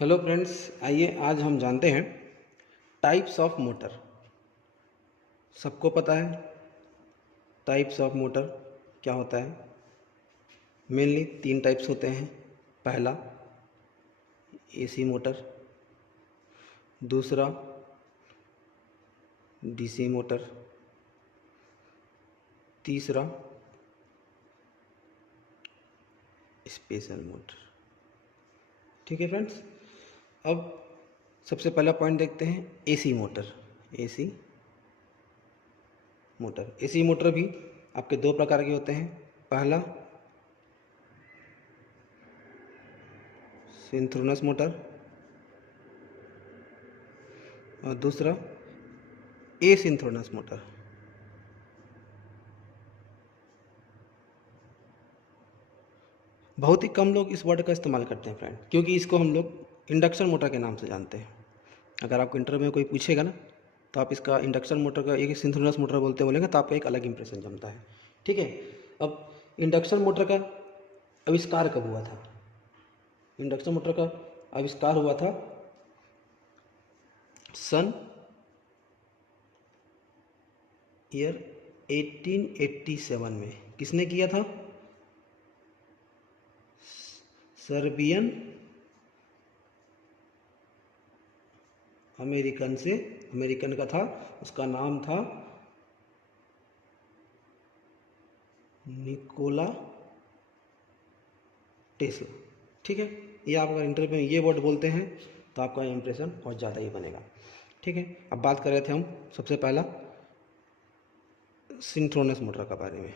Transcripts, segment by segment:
Hello friends, आइए आज हम जानते हैं टाइप्स ऑफ मोटर। सबको पता है टाइप्स ऑफ मोटर क्या होता है। मेनली तीन टाइप्स होते हैं। पहला एसी मोटर, दूसरा डीसी मोटर, तीसरा स्पेशल मोटर। ठीक है फ्रेंड्स, अब सबसे पहला पॉइंट देखते हैं AC motor. AC motor AC motor भी आपके दो प्रकार के होते हैं। पहला सिंक्रोनस मोटर और दूसरा एसिंक्रोनस मोटर। बहुत ही कम लोग इस वर्ड का इस्तेमाल करते हैं फ्रेंड, क्योंकि इसको हम लोग इंडक्शन मोटर के नाम से जानते हैं। अगर आपको इंटरव्यू में कोई पूछेगा ना, तो आप इसका इंडक्शन मोटर का एक सिंक्रोनस मोटर बोलेंगे तो आपका एक अलग इंप्रेशन जमता है। ठीक है, अब इंडक्शन मोटर का आविष्कार कब हुआ था? इंडक्शन मोटर का आविष्कार हुआ था सन ईयर 1887 में। किसने किया था? सर्बियन अमेरिकन का था। उसका नाम था निकोला टेस्ला। ठीक है, ये आप अगर इंटरव्यू में ये वर्ड बोलते हैं तो आपका इंप्रेशन बहुत ज़्यादा ही बनेगा। ठीक है, अब बात कर रहे थे हम सबसे पहला सिंक्रोनस मोटर के बारे में।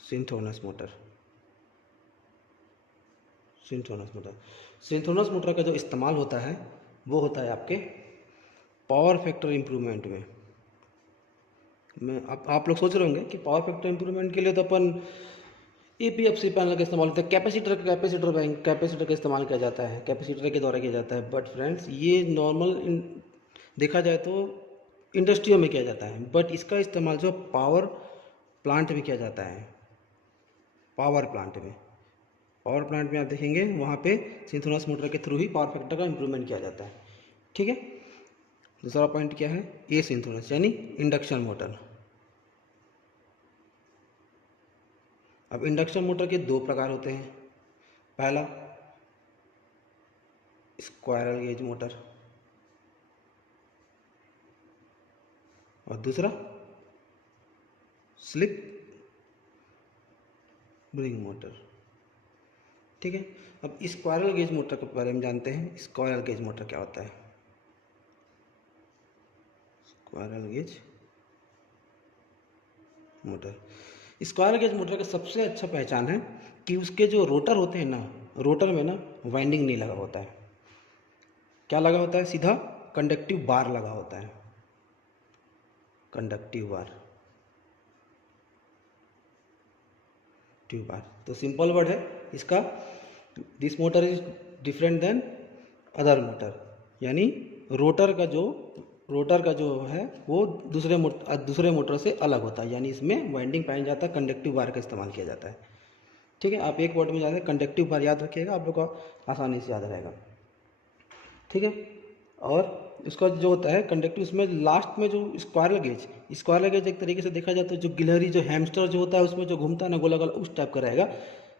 सिंक्रोनस मोटर सिंक्रोनस मोटर का जो इस्तेमाल होता है वो होता है आपके पावर फैक्टर इम्प्रूवमेंट में। आप लोग सोच रहे होंगे कि पावर फैक्टर इम्प्रूवमेंट के लिए तो अपन एपीएफसी पैनल का इस्तेमाल होता है, कैपेसिटर का इस्तेमाल किया जाता है, कैपेसिटर के द्वारा किया जाता है। बट फ्रेंड्स, ये नॉर्मल देखा जाए तो इंडस्ट्रियों में किया जाता है, बट इसका इस्तेमाल जो पावर प्लांट में किया जाता है। पावर प्लांट में आप देखेंगे वहाँ पे सिंक्रोनस मोटर के थ्रू ही पावर फैक्टर का इम्प्रूवमेंट किया जाता है। ठीक है, दूसरा पॉइंट क्या है? ए सिंक्रोनस यानी इंडक्शन मोटर। अब इंडक्शन मोटर के दो प्रकार होते हैं। पहला स्क्वायरल गेज मोटर और दूसरा स्लिप रिंग मोटर। ठीक है, अब स्क्वायरल गेज मोटर के बारे में जानते हैं। स्क्वायरल गेज मोटर क्या होता है? स्क्वायरल गेज मोटर का सबसे अच्छा पहचान है कि उसके जो रोटर होते हैं ना, रोटर में ना वाइंडिंग नहीं लगा होता है। क्या लगा होता है? सीधा कंडक्टिव बार लगा होता है। कंडक्टिव बार तो सिंपल वर्ड है इसका, this motor is different then other motor. यानी रोटर का जो है वो दूसरे मोटर से अलग होता है, यानी इसमें वाइंडिंग पाया जाता है, कंडक्टिव बार का इस्तेमाल किया जाता है। ठीक है, आप एक वर्ड में जाते कंडक्टिव बार याद रखिएगा, आप लोग को आसानी से याद रहेगा। ठीक है, और इसका जो होता है कंडक्टिव, उसमें लास्ट में जो स्क्वायरल गेज एक तरीके से देखा जाए तो जो गिलहरी, जो हैमस्टर जो होता है उसमें जो घूमता है ना गोला गोला, उस टाइप का रहेगा।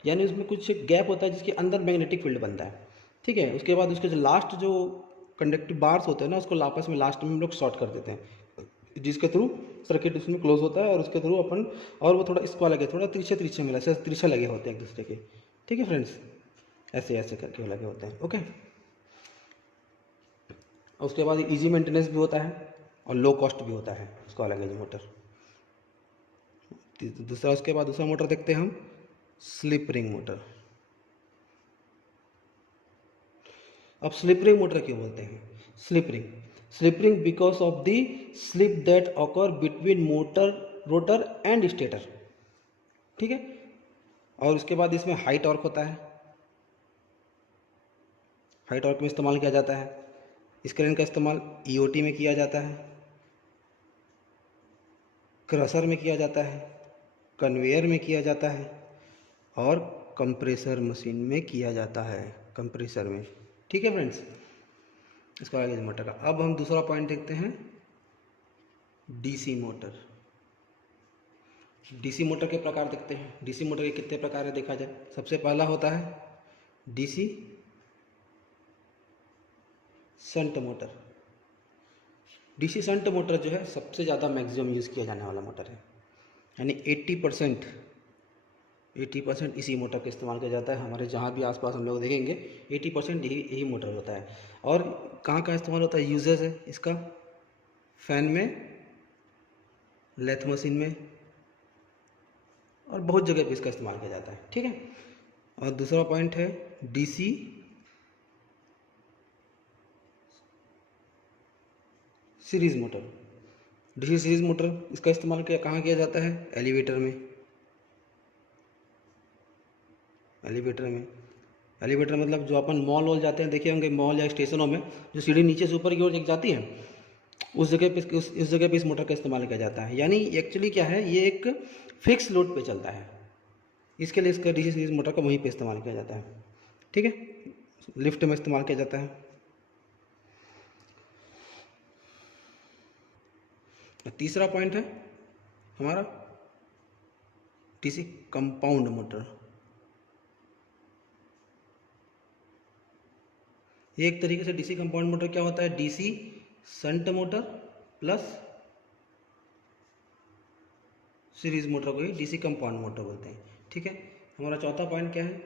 यानी उसमें कुछ गैप होता है जिसके अंदर मैग्नेटिक फील्ड बनता है। ठीक है, उसके बाद उसके जो लास्ट जो कंडक्टिव बार्स होते हैं ना, उसको आपस में लास्ट में हम लोग शॉर्ट कर देते हैं, जिसके थ्रू सर्किट उसमें क्लोज होता है और उसके थ्रू अपन, और वो थोड़ा स्क्वायर लगे, थोड़ा तिरछे मिला ऐसे तिरछे लगे होते हैं एक दूसरे के। ठीक है फ्रेंड्स, ऐसे करके लगे होते हैं। ओके, और उसके बाद इजी मेंटेनेंस भी होता है और लो कॉस्ट भी होता है उसका अलग गेज मोटर। दूसरा मोटर देखते हैं हम, स्लिप रिंग मोटर। अब स्लिप रिंग मोटर क्यों बोलते हैं? Slip ring because of the slip that occur between rotor and stator. ठीक है, और उसके बाद इसमें हाई टॉर्क होता है, हाई टॉर्क में इस्तेमाल किया जाता है। स्क्रेन का इस्तेमाल ईओटी में किया जाता है, क्रशर में किया जाता है, कन्वेयर में किया जाता है और कंप्रेसर मशीन में किया जाता है। कंप्रेसर में। ठीक है फ्रेंड्स, इसका आगे मोटर का। अब हम दूसरा पॉइंट देखते हैं, डीसी मोटर। डीसी मोटर के प्रकार देखते हैं। डीसी मोटर के कितने प्रकार है देखा जाए। सबसे पहला होता है DC shunt motor. DC shunt motor जो है सबसे ज़्यादा मैक्सिमम यूज़ किया जाने वाला मोटर है, यानी 80% इसी मोटर का इस्तेमाल किया जाता है। हमारे जहाँ भी आसपास हम लोग देखेंगे 80% यही मोटर होता है। और कहाँ कहाँ इस्तेमाल होता है, यूजेस है इसका, फैन में, लेथ मशीन में, और बहुत जगह पे इसका इस्तेमाल किया जाता है। ठीक है। और दूसरा पॉइंट है DC series motor. DC series motor इसका इस्तेमाल कहाँ किया जाता है, एलिवेटर में। एलिवेटर मतलब जो अपन मॉल वॉल जाते हैं, देखे होंगे मॉल या स्टेशनों में जो सीढ़ी नीचे से ऊपर की ओर जाती है, उस जगह पे इस मोटर का इस्तेमाल किया जाता है। यानी एक्चुअली क्या है, ये एक फिक्स लोड पे चलता है, इसके लिए इसका डीसी सीरीज मोटर का वहीं पे इस्तेमाल किया जाता है। ठीक है, लिफ्ट में इस्तेमाल किया जाता है। तीसरा पॉइंट है हमारा डीसी कंपाउंड मोटर। एक तरीके से डीसी कंपाउंड मोटर क्या होता है, DC shunt motor plus series motor को ही डीसी कंपाउंड मोटर बोलते हैं। ठीक है। हमारा चौथा पॉइंट क्या है,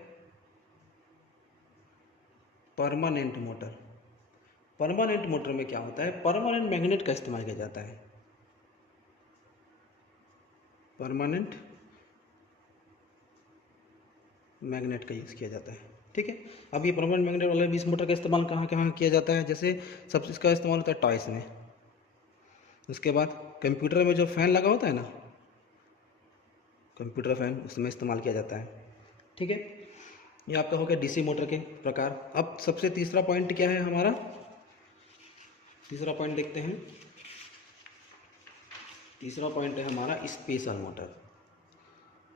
परमानेंट मोटर। परमानेंट मोटर में क्या होता है, परमानेंट मैग्नेट का इस्तेमाल किया जाता है। परमानेंट मैग्नेट का यूज़ किया जाता है। ठीक है। अब ये परमानेंट मैग्नेट वाले इस मोटर का इस्तेमाल कहाँ कहाँ किया जाता है, जैसे सबसे इसका इस्तेमाल होता है टॉयस में। उसके बाद कंप्यूटर में जो फैन लगा होता है ना, कंप्यूटर फैन, उसमें इस्तेमाल किया जाता है। ठीक है, ये आपका हो गया डीसी मोटर के प्रकार। अब सबसे तीसरा पॉइंट क्या है हमारा, तीसरा पॉइंट देखते हैं। तीसरा पॉइंट है हमारा स्पेशल मोटर,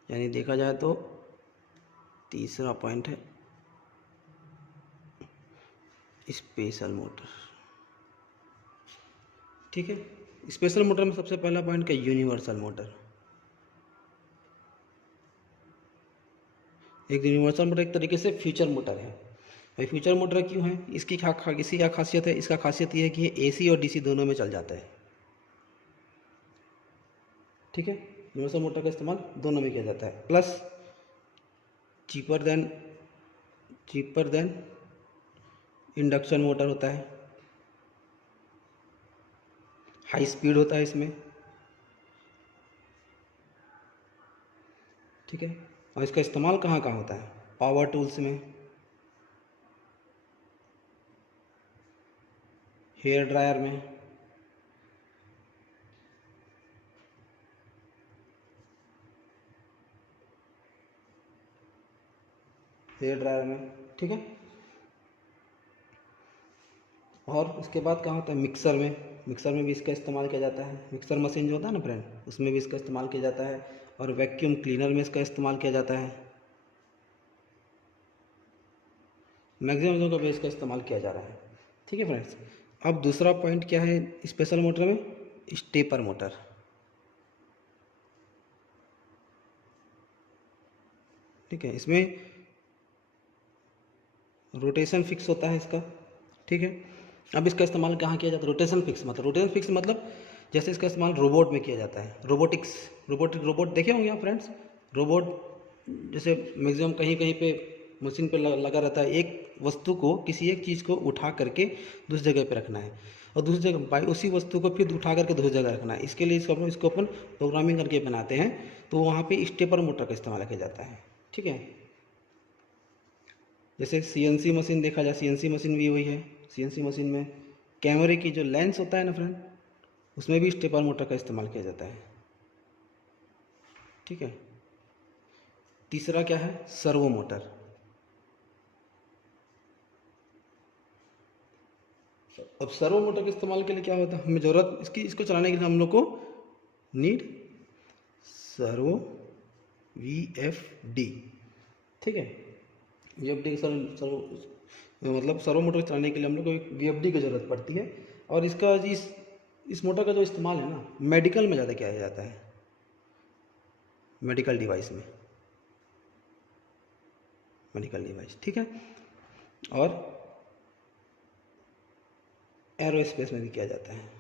यानी देखा जाए तो तीसरा पॉइंट है स्पेशल मोटर। ठीक है। स्पेशल मोटर में सबसे पहला पॉइंट क्या, यूनिवर्सल मोटर। एक यूनिवर्सल मोटर एक तरीके से फ्यूचर मोटर है। भाई फ्यूचर मोटर क्यों है, इसकी क्या खासियत है, इसका खासियत ये है कि ये एसी और डीसी दोनों में चल जाता है। ठीक है, यूनिवर्सल मोटर का इस्तेमाल दोनों में किया जाता है। Plus cheaper than induction motor होता है, हाई स्पीड होता है इसमें। ठीक है। और इसका इस्तेमाल कहाँ कहाँ होता है, पावर टूल्स में, हेयर ड्रायर में, ठीक है। और उसके बाद कहाँ होता है, मिक्सर में भी इसका इस्तेमाल किया जाता है। मिक्सर मशीन जो होता है ना फ्रेंड, उसमें भी इसका इस्तेमाल किया जाता है। और वैक्यूम क्लीनर में इसका इस्तेमाल किया जाता है। मैक्सिमम जगह पे इसका इस्तेमाल किया जा रहा है। ठीक है फ्रेंड्स। अब दूसरा पॉइंट क्या है स्पेशल मोटर में, स्टेपर मोटर। ठीक है, इसमें रोटेशन फिक्स होता है इसका। ठीक है। अब इसका इस्तेमाल कहाँ किया जाता है, रोटेशन फिक्स मतलब जैसे इसका इस्तेमाल रोबोट में किया जाता है। रोबोट देखे होंगे आप फ्रेंड्स। रोबोट जैसे मैक्सिमम कहीं कहीं पे मशीन पे लगा रहता है, एक वस्तु को, किसी एक चीज़ को उठा करके दूसरी जगह पे रखना है, और दूसरी जगह बाई उसी वस्तु को फिर उठा करके दूसरी जगह रखना है। इसके लिए इसको अपन प्रोग्रामिंग करके बनाते हैं, तो वहाँ पे स्टेपर मोटर का इस्तेमाल किया जाता है। ठीक है। जैसे सीएनसी मशीन देखा जाए, सीएनसी मशीन भी वही है। सीएनसी मशीन में कैमरे की जो लेंस होता है ना फ्रेंड, उसमें भी स्टेपर मोटर का इस्तेमाल किया जाता है। ठीक है। तीसरा क्या है, सर्वो मोटर। अब सर्वो मोटर के इस्तेमाल के लिए क्या होता है, हमें ज़रूरत इसको चलाने के लिए हम लोग को नीड सर्वो VFD। ठीक है, VFD सर्वो मतलब सर्वो मोटर चलाने के लिए हम लोग को एक VFD की ज़रूरत पड़ती है। और इसका इस मोटर का जो इस्तेमाल है ना, मेडिकल में ज़्यादा किया जाता है, मेडिकल डिवाइस में, मेडिकल डिवाइस, ठीक है। और एरोस्पेस में भी किया जाता है,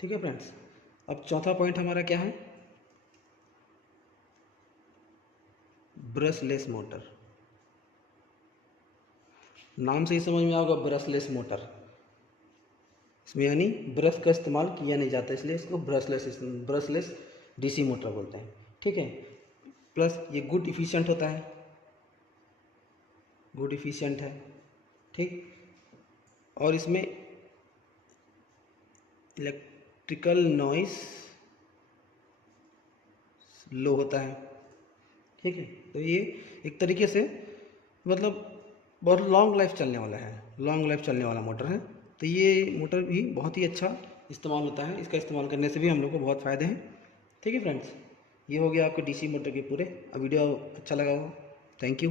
ठीक है फ्रेंड्स। अब चौथा पॉइंट हमारा क्या है, ब्रशलेस मोटर। नाम से ही समझ में आओगा, ब्रशलेस मोटर। इसमें यानी ब्रश का इस्तेमाल किया नहीं जाता, इसलिए इसको ब्रशलेस DC मोटर बोलते हैं, ठीक है। प्लस ये गुड इफिशिएंट होता है, गुड इफिशिएंट है, ठीक। और इसमें इलेक्ट्रिकल नॉइस लो होता है, ठीक है। तो ये एक तरीके से मतलब बहुत लॉन्ग लाइफ चलने वाला है, लॉन्ग लाइफ चलने वाला मोटर है। तो ये मोटर भी बहुत ही अच्छा इस्तेमाल होता है, इसका इस्तेमाल करने से भी हम लोग को बहुत फ़ायदे हैं, ठीक है फ्रेंड्स। ये हो गया आपके DC मोटर के पूरे। अब वीडियो अच्छा लगा हो, थैंक यू।